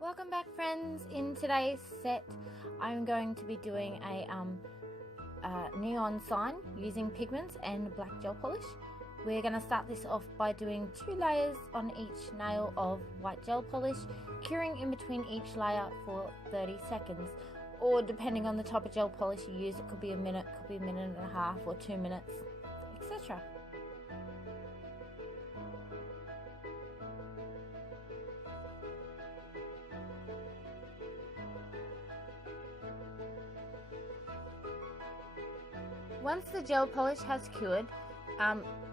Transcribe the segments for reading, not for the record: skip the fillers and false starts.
Welcome back, friends. In today's set I'm going to be doing a neon sign using pigments and black gel polish. We're going to start this off by doing 2 layers on each nail of white gel polish, curing in between each layer for 30 seconds, or depending on the type of gel polish you use, it could be a minute, could be a minute and a half or 2 minutes, etc. Once the gel polish has cured,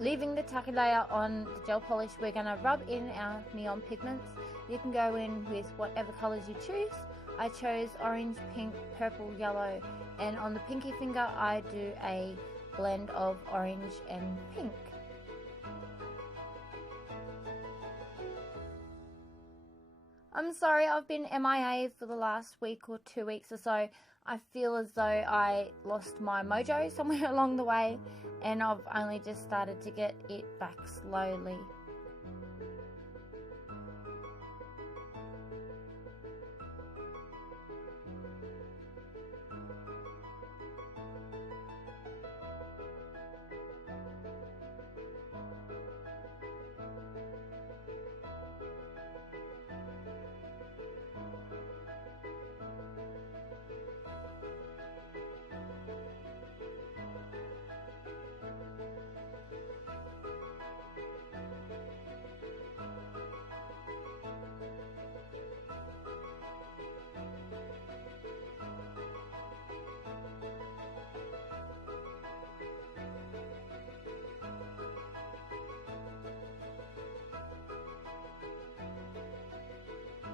leaving the tacky layer on the gel polish, we're going to rub in our neon pigments. You can go in with whatever colours you choose. I chose orange, pink, purple, yellow, and on the pinky finger I do a blend of orange and pink. I'm sorry, I've been MIA for the last week or 2 weeks or so. I feel as though I lost my mojo somewhere along the way, and I've only just started to get it back slowly.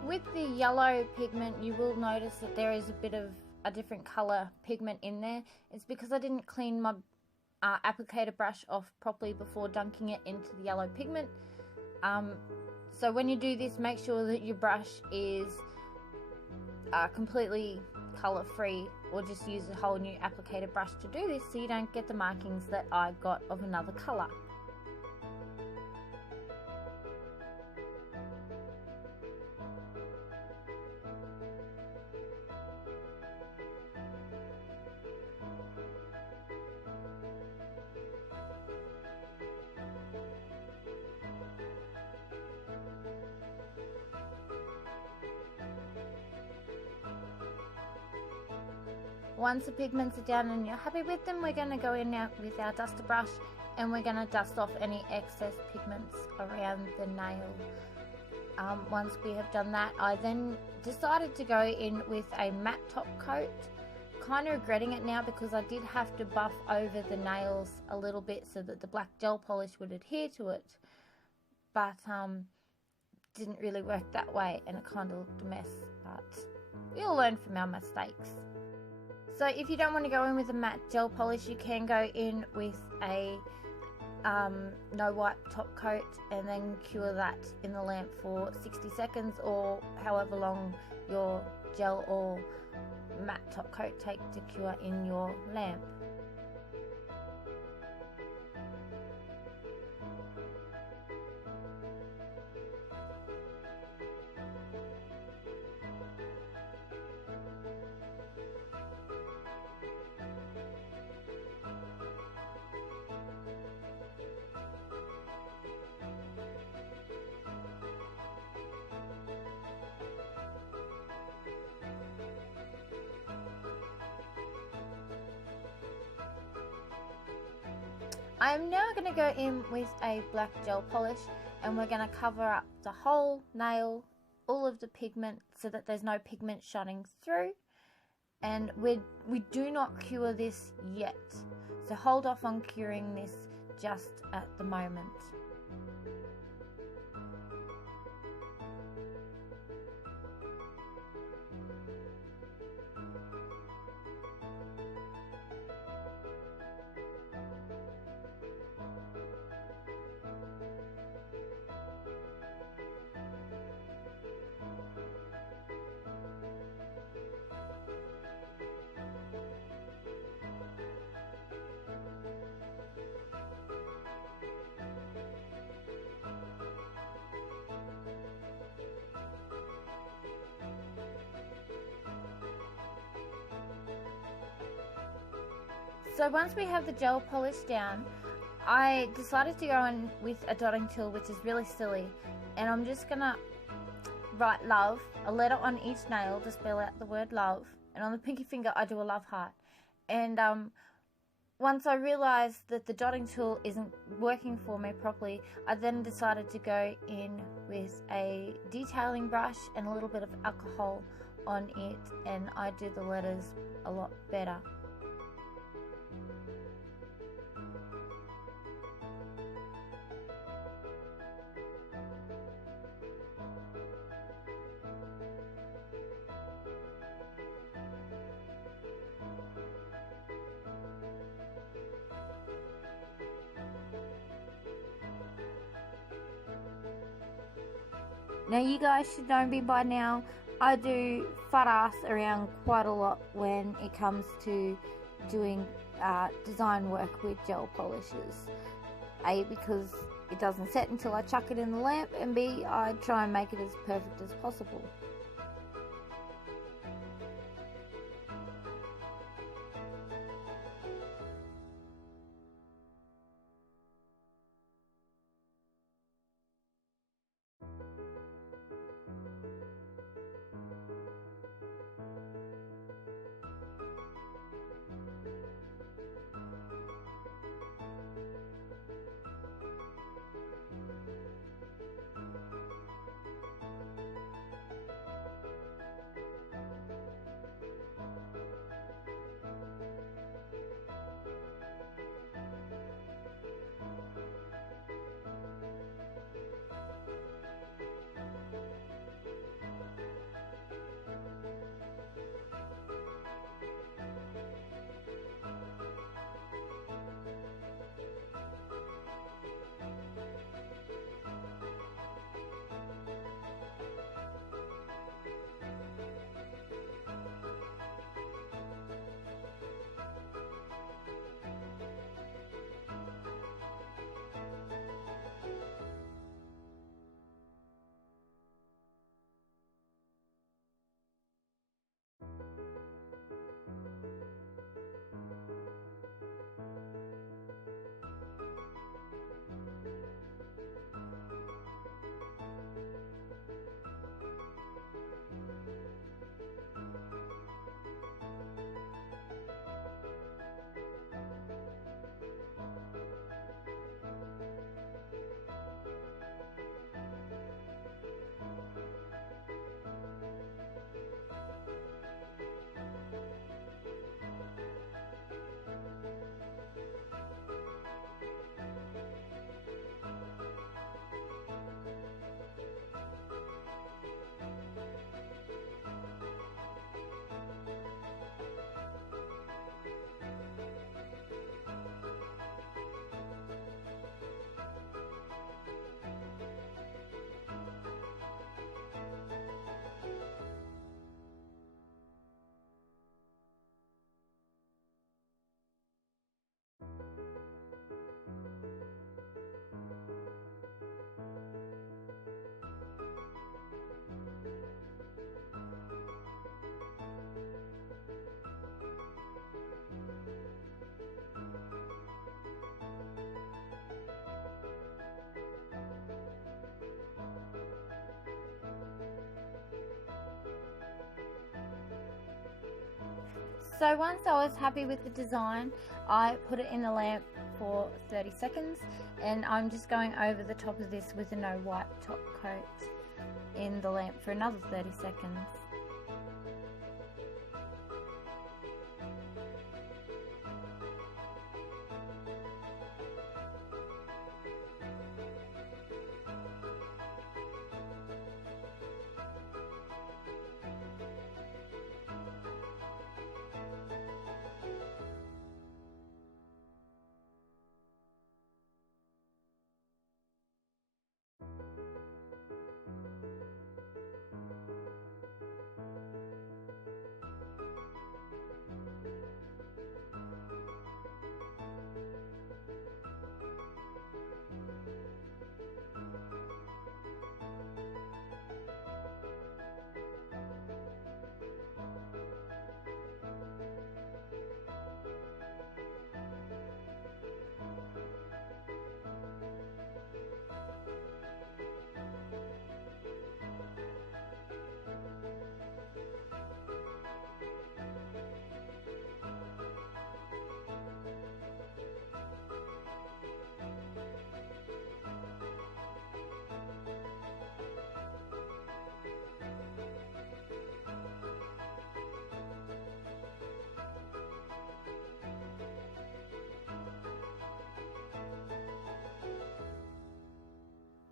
With the yellow pigment, you will notice that there is a bit of a different colour pigment in there. It's because I didn't clean my applicator brush off properly before dunking it into the yellow pigment. So when you do this, make sure that your brush is completely colour free, or just use a whole new applicator brush to do this so you don't get the markings that I got of another colour. Once the pigments are down and you're happy with them, we're going to go in now with our duster brush and we're going to dust off any excess pigments around the nail. Once we have done that, I then decided to go in with a matte top coat. Kind of regretting it now because I did have to buff over the nails a little bit so that the black gel polish would adhere to it, but didn't really work that way and it kind of looked a mess, but we'll learn from our mistakes. So if you don't want to go in with a matte gel polish, you can go in with a no wipe top coat and then cure that in the lamp for 60 seconds or however long your gel or matte top coat take to cure in your lamp. I'm now going to go in with a black gel polish and we're going to cover up the whole nail, all of the pigment, so that there's no pigment shining through. And we do not cure this yet, so hold off on curing this just at the moment. So once we have the gel polish down, I decided to go in with a dotting tool, which is really silly, and I'm just gonna write love, a letter on each nail to spell out the word love, and on the pinky finger I do a love heart. And once I realised that the dotting tool isn't working for me properly, I then decided to go in with a detailing brush and a little bit of alcohol on it, and I do the letters a lot better. Now you guys should know me by now, I do fat ass around quite a lot when it comes to doing design work with gel polishes. A, because it doesn't set until I chuck it in the lamp, and B, I try and make it as perfect as possible. So once I was happy with the design, I put it in the lamp for 30 seconds, and I'm just going over the top of this with a no white top coat in the lamp for another 30 seconds.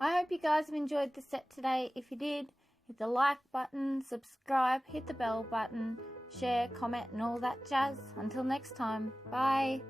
I hope you guys have enjoyed the set today. If you did, hit the like button, subscribe, hit the bell button, share, comment and all that jazz. Until next time, bye.